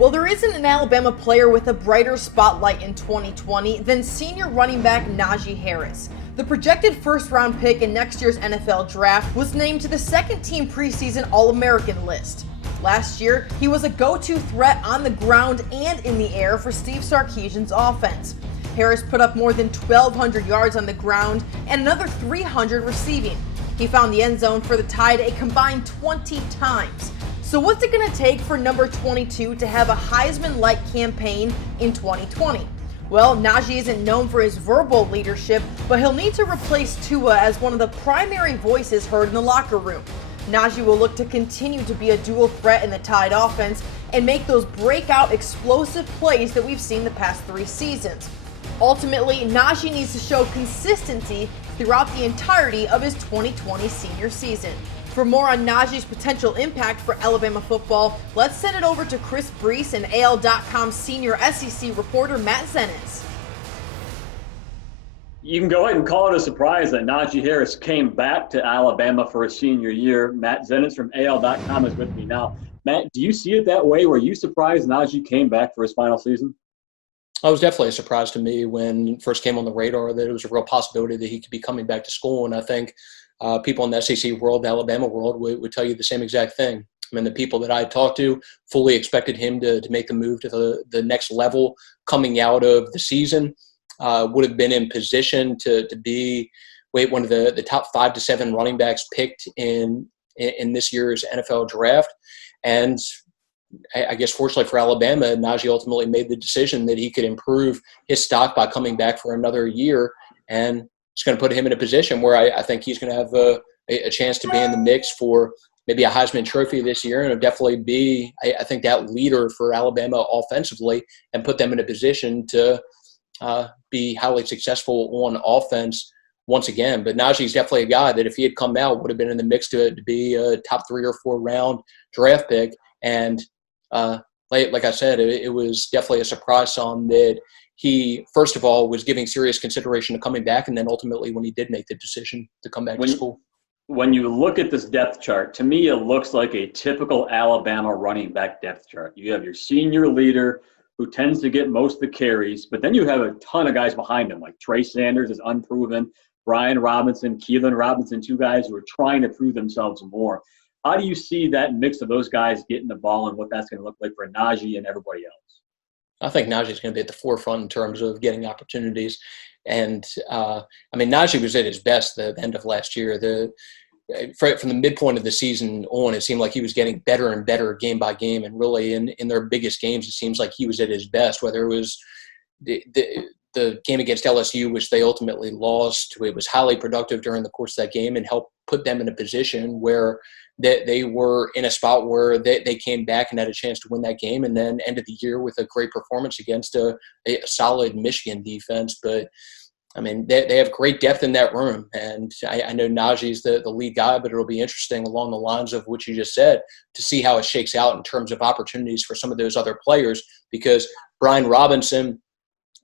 Well, there isn't an Alabama player with a brighter spotlight in 2020 than senior running back Najee Harris. The projected first-round pick in next year's NFL draft was named to the second-team preseason All-American list. Last year, he was a go-to threat on the ground and in the air for Steve Sarkisian's offense. Harris put up more than 1,200 yards on the ground and another 300 receiving. He found the end zone for the Tide a combined 20 times. So what's it going to take for number 22 to have a Heisman-like campaign in 2020? Well, Najee isn't known for his verbal leadership, but he'll need to replace Tua as one of the primary voices heard in the locker room. Najee will look to continue to be a dual threat in the Tide offense and make those breakout explosive plays that we've seen the past 3 seasons. Ultimately, Najee needs to show consistency throughout the entirety of his 2020 senior season. For more on Najee's potential impact for Alabama football, let's send it over to Chris Brees and AL.com senior SEC reporter Matt Zenitz. You can go ahead and call it a surprise that Najee Harris came back to Alabama for his senior year. Matt Zenitz from AL.com is with me now. Matt, do you see it that way? Were you surprised Najee came back for his final season? It was definitely a surprise to me when it first came on the radar that it was a real possibility that he could be coming back to school. And I think people in the SEC world, the Alabama world, would tell you the same exact thing. I mean, the people that I talked to fully expected him to make the move to the next level coming out of the season, would have been in position to be one of the top 5 to 7 running backs picked in this year's NFL draft. And I guess fortunately for Alabama, Najee ultimately made the decision that he could improve his stock by coming back for another year, and it's going to put him in a position where I think he's going to have a chance to be in the mix for maybe a Heisman Trophy this year, and it'll definitely be, I think, that leader for Alabama offensively and put them in a position to be highly successful on offense once again. But Najee's definitely a guy that if he had come out would have been in the mix to be a top 3 or 4 round draft pick. And like I said, it was definitely a surprise on that he, first of all, was giving serious consideration to coming back, and then ultimately when he did make the decision to come back to school. When you look at this depth chart, to me it looks like a typical Alabama running back depth chart. You have your senior leader who tends to get most of the carries, but then you have a ton of guys behind him, like Trey Sanders is unproven, Brian Robinson, Keelan Robinson, 2 guys who are trying to prove themselves more. How do you see that mix of those guys getting the ball and what that's going to look like for Najee and everybody else? I think Najee's going to be at the forefront in terms of getting opportunities. And, Najee was at his best at the end of last year. From the midpoint of the season on, it seemed like he was getting better and better game by game. And really in their biggest games, it seems like he was at his best, whether it was the game against LSU, which they ultimately lost. It was highly productive during the course of that game and helped put them in a position where they were in a spot where they came back and had a chance to win that game, and then ended the year with a great performance against a solid Michigan defense. But, they have great depth in that room, and I know Najee's the lead guy, but it'll be interesting along the lines of what you just said to see how it shakes out in terms of opportunities for some of those other players, because Brian Robinson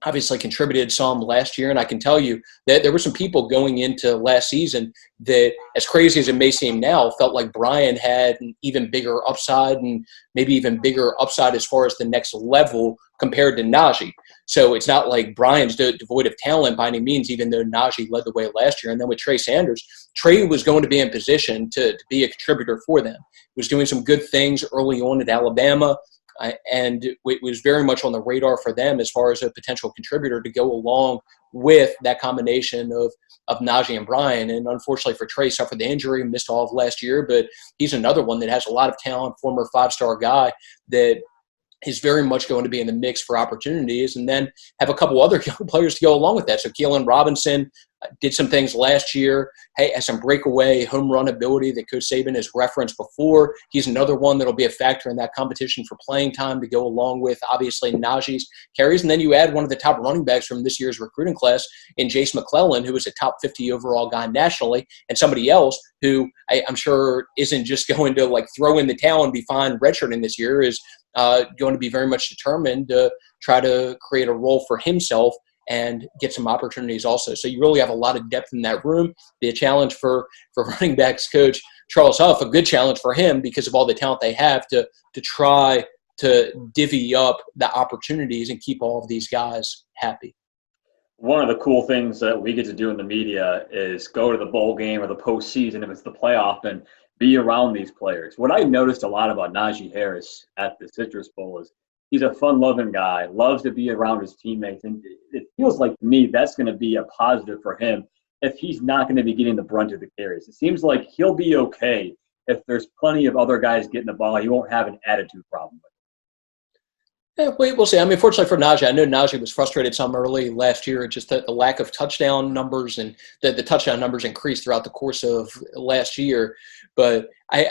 obviously contributed some last year. And I can tell you that there were some people going into last season that, as crazy as it may seem now, felt like Brian had an even bigger upside, and maybe even bigger upside as far as the next level compared to Najee. So it's not like Brian's devoid of talent by any means, even though Najee led the way last year. And then with Trey Sanders, Trey was going to be in position to be a contributor for them. He was doing some good things early on at Alabama. And it was very much on the radar for them as far as a potential contributor to go along with that combination of Najee and Brian. And unfortunately for Trey, suffered the injury, missed all of last year, but he's another one that has a lot of talent, former 5-star guy that is very much going to be in the mix for opportunities, and then have a couple other young players to go along with that. So Keelan Robinson did some things last year, has some breakaway home run ability that Coach Saban has referenced before. He's another one that'll be a factor in that competition for playing time to go along with, obviously, Najee's carries. And then you add one of the top running backs from this year's recruiting class in Jace McClellan, who is a top 50 overall guy nationally, and somebody else who I'm sure isn't just going to throw in the towel and be fine redshirting this year, is going to be very much determined to try to create a role for himself and get some opportunities also. So you really have a lot of depth in that room. Be a challenge for running backs coach Charles Huff, a good challenge for him because of all the talent they have to try to divvy up the opportunities and keep all of these guys happy. One of the cool things that we get to do in the media is go to the bowl game or the postseason if it's the playoff and be around these players. What I noticed a lot about Najee Harris at the Citrus Bowl is he's a fun-loving guy, loves to be around his teammates, and it feels like to me that's going to be a positive for him if he's not going to be getting the brunt of the carries. It seems like he'll be okay if there's plenty of other guys getting the ball. He won't have an attitude problem with it. Yeah, we'll see. I mean, fortunately for Najee, I know Najee was frustrated some early last year, just the lack of touchdown numbers, and the touchdown numbers increased throughout the course of last year. But I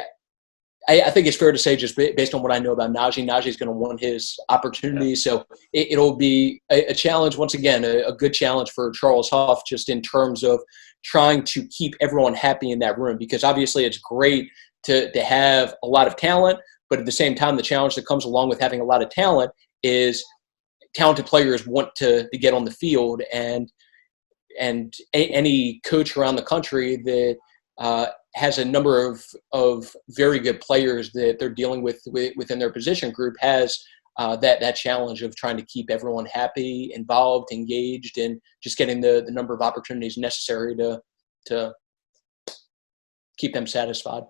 think it's fair to say, just based on what I know about Najee's going to want his opportunity. So it'll be a challenge, once again, a good challenge for Charles Huff, just in terms of trying to keep everyone happy in that room, because obviously it's great to have a lot of talent. But at the same time, the challenge that comes along with having a lot of talent is talented players want to get on the field, and any coach around the country that has a number of very good players that they're dealing with within their position group has that challenge of trying to keep everyone happy, involved, engaged, and just getting the number of opportunities necessary to keep them satisfied.